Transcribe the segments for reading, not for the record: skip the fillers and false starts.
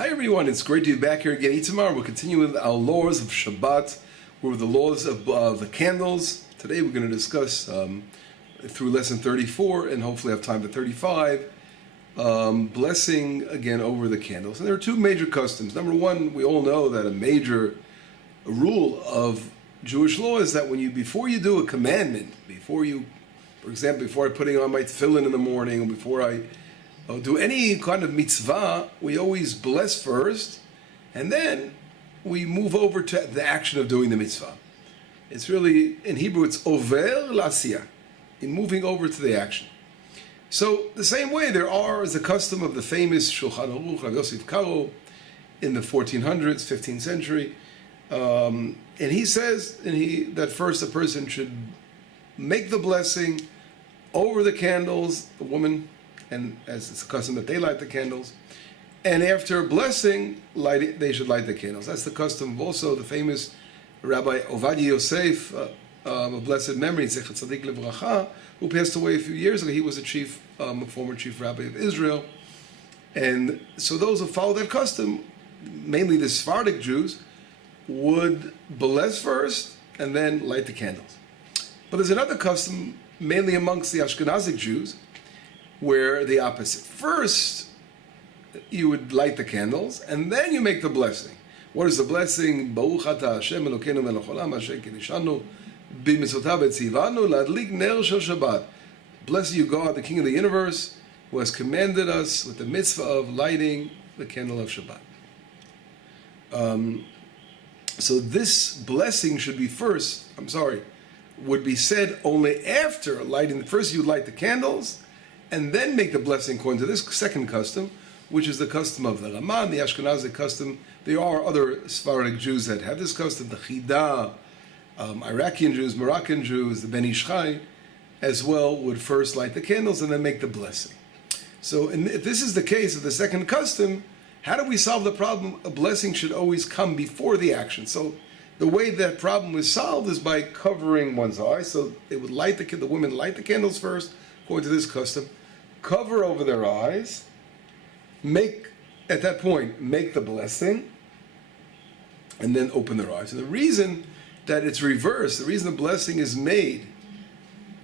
Hi everyone, it's great to be back here again. Tomorrow we'll continue with our laws of Shabbat. We're with the laws of the candles. Today we're going to discuss through lesson 34 and hopefully have time for 35, blessing again over the candles. And there are two major customs. Number one, we all know that a major rule of Jewish law is that before you do a commandment, for example, before I'm putting on my tefillin in the morning, or before I do any kind of mitzvah, we always bless first, and then we move over to the action of doing the mitzvah. It's really, in Hebrew, it's over l'asiyah, in moving over to the action. So the same way is a custom of the famous Shulchan Aruch, Rav Yosef Karo, in the 1400s, 15th century, and he says that first a person should make the blessing over the candles, the woman, and as it's a custom that they light the candles, and after blessing, they should light the candles. That's the custom of also the famous Rabbi Ovadia Yosef, of blessed memory, Zecher Tzadik Livracha, who passed away a few years ago. He was a former chief rabbi of Israel, and so those who follow that custom, mainly the Sephardic Jews, would bless first and then light the candles. But there's another custom, mainly amongst the Ashkenazic Jews, where the opposite. First, you would light the candles, and then you make the blessing. What is the blessing? Baruch atah Hashem Elokeinu melech haolam asher kiddushanu b'mitzvotav v'tzivanu ladlik ner shel Shabbat. Bless you, God, the King of the universe, who has commanded us with the mitzvah of lighting the candle of Shabbat. So this blessing would be said only after lighting. First you light the candles, and then make the blessing according to this second custom, which is the custom of the Raman, the Ashkenazic custom. There are other Sephardic Jews that have this custom, the Chida, Iraqian Jews, Moroccan Jews, the Ben Ish Chai, as well, would first light the candles and then make the blessing. So if this is the case of the second custom, how do we solve the problem? A blessing should always come before the action. So the way that problem is solved is by covering one's eyes. So they would the women light the candles first, according to this custom, cover over their eyes, at that point, make the blessing, and then open their eyes. And the reason that it's reversed, the reason the blessing is made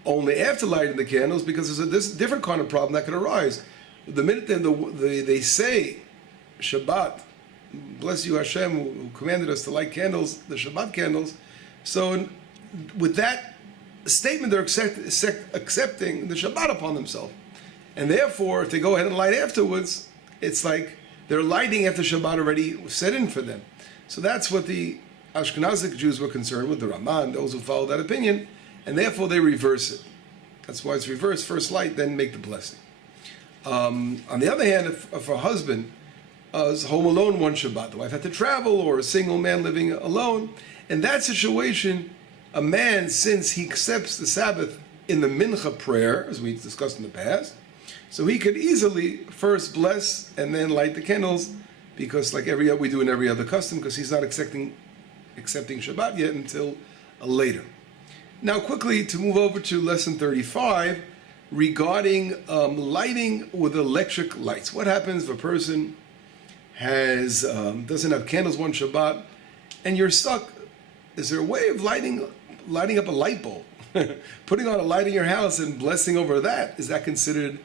only after lighting the candles, because there's a different kind of problem that could arise. The minute they say, Shabbat, bless you Hashem, who commanded us to light candles, the Shabbat candles, so with that statement, they're accepting the Shabbat upon themselves. And therefore, if they go ahead and light afterwards, it's like they're lighting after Shabbat already set in for them. So that's what the Ashkenazic Jews were concerned with, the Raman, those who follow that opinion, and therefore they reverse it. That's why it's reversed. First light, then make the blessing. On the other hand, if a husband is home alone one Shabbat, the wife had to travel, or a single man living alone, in that situation, a man, since he accepts the Sabbath in the Mincha prayer, as we discussed in the past, so he could easily first bless and then light the candles, because like we do in every other custom, because he's not accepting Shabbat yet until later. Now quickly, to move over to lesson 35, regarding lighting with electric lights. What happens if a person doesn't have candles one Shabbat, and you're stuck? Is there a way of lighting up a light bulb, putting on a light in your house and blessing over that? Is that considered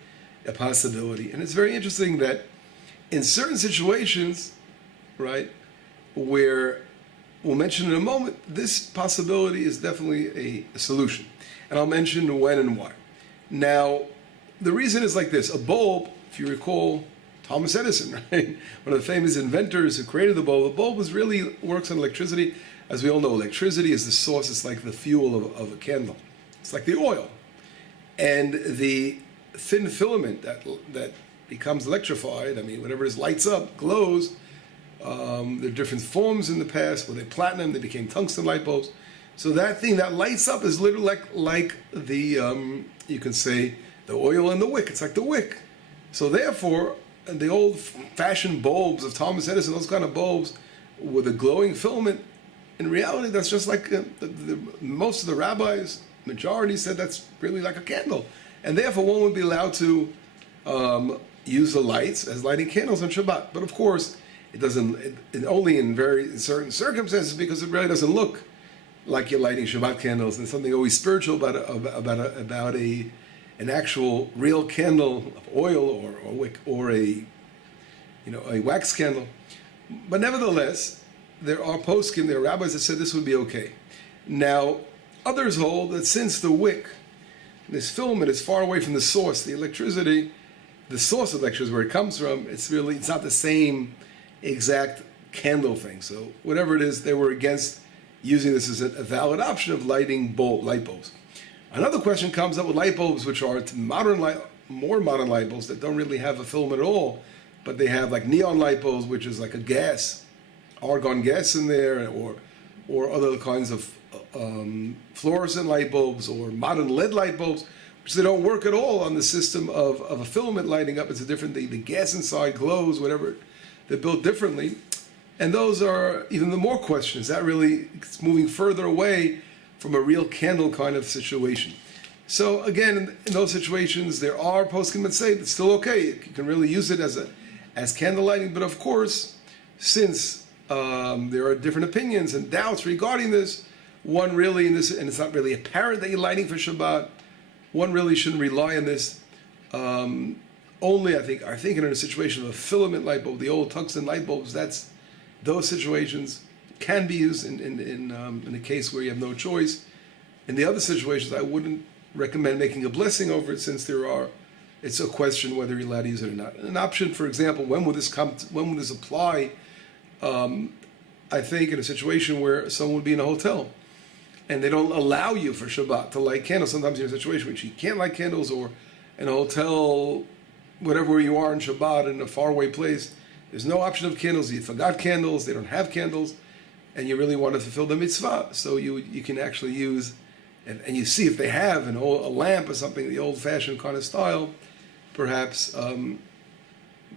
a possibility? And it's very interesting that in certain situations, right, where we'll mention in a moment, this possibility is definitely a solution. And I'll mention when and why. Now, the reason is like this. A bulb, if you recall, Thomas Edison, right, one of the famous inventors who created the bulb works on electricity. As we all know, electricity is the source, it's like the fuel of a candle. It's like the oil. And the thin filament that becomes electrified, whenever it lights up, glows, there are different forms in the past, where they platinum, they became tungsten light bulbs. So that thing that lights up is literally like the, you can say, the oil and the wick. It's like the wick. So therefore, the old-fashioned bulbs of Thomas Edison, those kind of bulbs with a glowing filament, in reality, that's just like most of the rabbis, majority said that's really like a candle. And therefore, one would be allowed to use the lights as lighting candles on Shabbat. But of course, It doesn't, only in very certain circumstances, because it really doesn't look like you're lighting Shabbat candles, and something always spiritual about an actual real candle of oil or wick or a wax candle. But nevertheless, there are poskim, there are rabbis that said this would be okay. Now, others hold that since the wick, this filament, is far away from the source, the electricity, the source of electricity, where it comes from, it's not the same exact candle thing. So whatever it is, they were against using this as a valid option of lighting light bulbs. Another question comes up with light bulbs, which are more modern light bulbs that don't really have a filament at all, but they have like neon light bulbs, which is like a gas, argon gas in there, or other kinds of fluorescent light bulbs or modern LED light bulbs, which they don't work at all on the system of a filament lighting up. It's a different thing. The gas inside glows, whatever. They're built differently. And those are even the more questions. That really is moving further away from a real candle kind of situation. So again, in those situations, there are poskim that say it's still okay. You can really use it as candle lighting. But of course, since there are different opinions and doubts regarding this, one really, and it's not really apparent that you're lighting for Shabbat, one really shouldn't rely on this. Only, I think in a situation of a filament light bulb, the old tungsten light bulbs, those situations can be used in a case where you have no choice. In the other situations, I wouldn't recommend making a blessing over it, since it's a question whether you're allowed to use it or not. An option, for example, when would this apply? I think in a situation where someone would be in a hotel and they don't allow you for Shabbat to light candles. Sometimes you're in a situation where you can't light candles, or in a hotel, whatever you are in Shabbat, in a faraway place, there's no option of candles. You forgot candles, they don't have candles, and you really want to fulfill the mitzvah. So you can actually use, and you see if they have a lamp or something, the old-fashioned kind of style, perhaps, that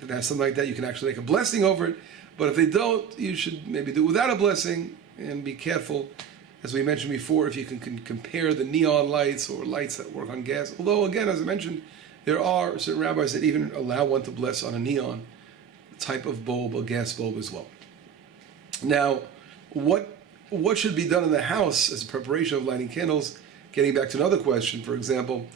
has something like that, you can actually make a blessing over it. But if they don't, you should maybe do it without a blessing, and be careful. As we mentioned before, if you can compare the neon lights or lights that work on gas. Although, again, as I mentioned, there are certain rabbis that even allow one to bless on a neon type of bulb, a gas bulb as well. Now, what should be done in the house as a preparation of lighting candles? Getting back to another question, for example,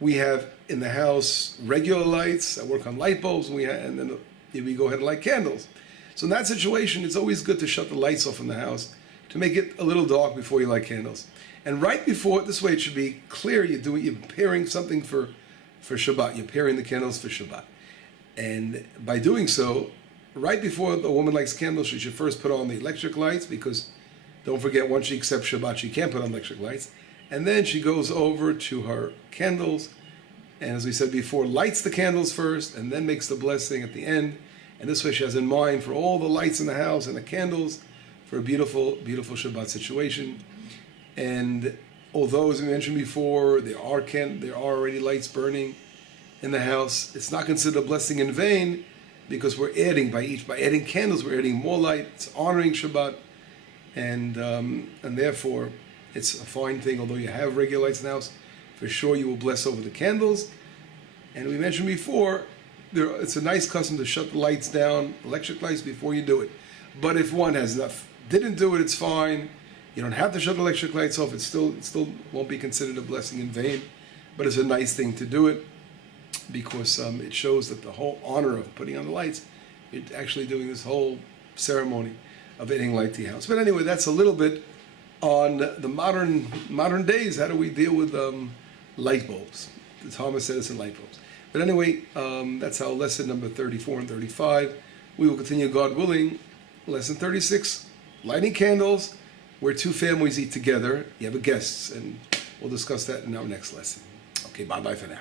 we have in the house regular lights that work on light bulbs, and then we go ahead and light candles. So in that situation, it's always good to shut the lights off in the house to make it a little dark before you light candles. And right before, this way it should be clear you're preparing something for Shabbat. You're preparing the candles for Shabbat. And by doing so, right before the woman lights candles, she should first put on the electric lights, because don't forget, once she accepts Shabbat, she can't put on electric lights. And then she goes over to her candles, and as we said before, lights the candles first, and then makes the blessing at the end. And this way she has in mind for all the lights in the house and the candles, for a beautiful, beautiful Shabbat situation. And although, as we mentioned before, there are already lights burning in the house, it's not considered a blessing in vain, because we're adding, by adding candles, we're adding more light. It's honoring Shabbat, and therefore it's a fine thing. Although you have regular lights in the house, for sure you will bless over the candles. And we mentioned before, it's a nice custom to shut the lights down, electric lights, before you do it. But if one didn't do it, it's fine. You don't have to shut the electric lights off. It still won't be considered a blessing in vain. But it's a nice thing to do it, because it shows that the whole honor of putting on the lights, you're actually doing this whole ceremony of adding light to the house. But anyway, that's a little bit on the modern days. How do we deal with light bulbs? The Thomas said it's in light bulbs. But anyway, that's our lesson number 34 and 35. We will continue, God willing, lesson 36, lighting candles, where two families eat together. You have a guest, and we'll discuss that in our next lesson. Okay, bye-bye for now.